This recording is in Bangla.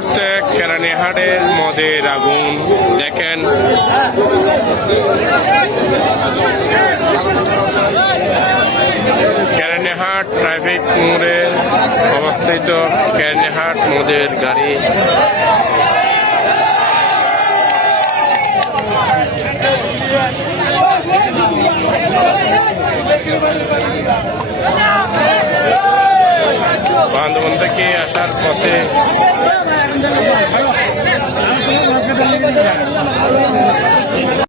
হচ্ছে কেরানিহাটের মদের আগুন, দেখেন। কেরানিহাট ট্রাফিক মোড়ে অবস্থিত কেরানিহাট মদের গাড়ি। বান্ধবন থেকে আসার পথে ああ。